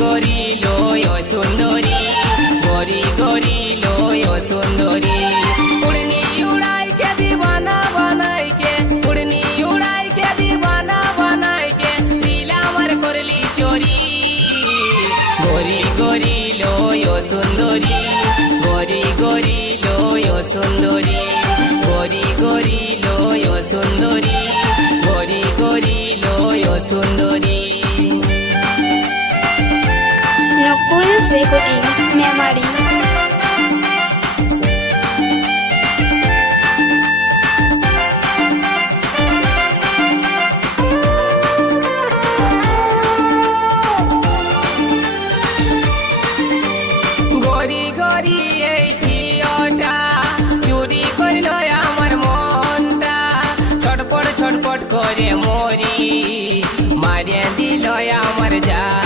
গরিব করে মরি মারে দিল আমার জানটা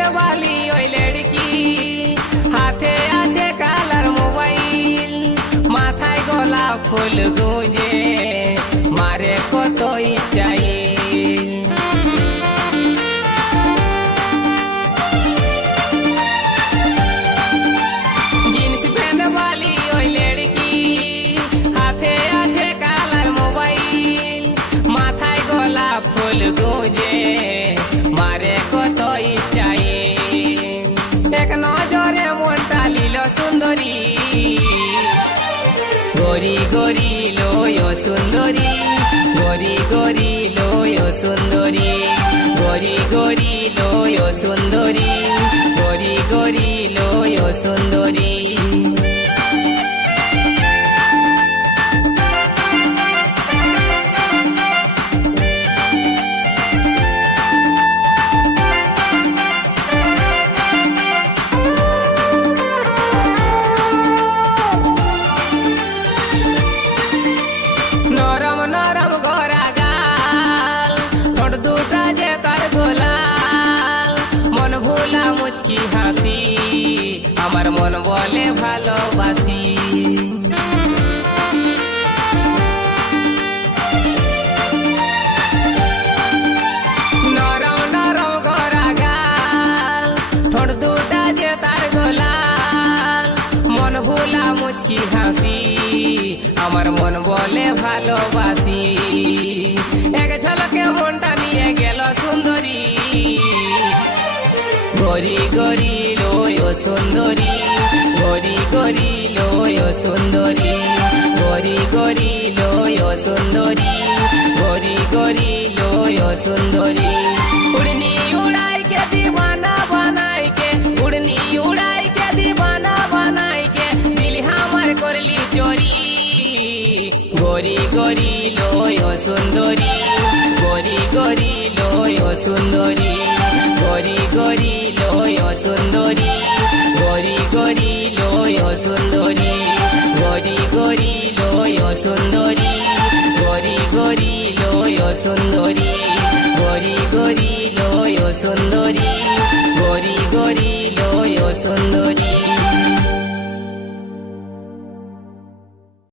পছন্দ বালি ওই লড়কি। হাতে আছে কালার মোবাইল, মাথায় গলা ফুল গুঁজে। মারে কত স্টাইল গরি মন বলে ভালোবাসি। নরম নরম গরা গাল, ঠোঁট দুটা যে তার গোলাল। মন ভোলা মুচকি হাসি, আমার মন বলে ভালোবাসি। সুন্দরী, গরি গরি লয় সুন্দরী, গরি গরি লয় সুন্দরী, গরি গরি লয় সুন্দরী। উড়নি উড়াই কে দিবানা বানাই কে উড়নি উড়াই কে দিবানা বানাই কে দিল হামার করলি চোরি। গরি গরি লয় সুন্দরী, গরি গরি লয় সুন্দরী, গরি গরি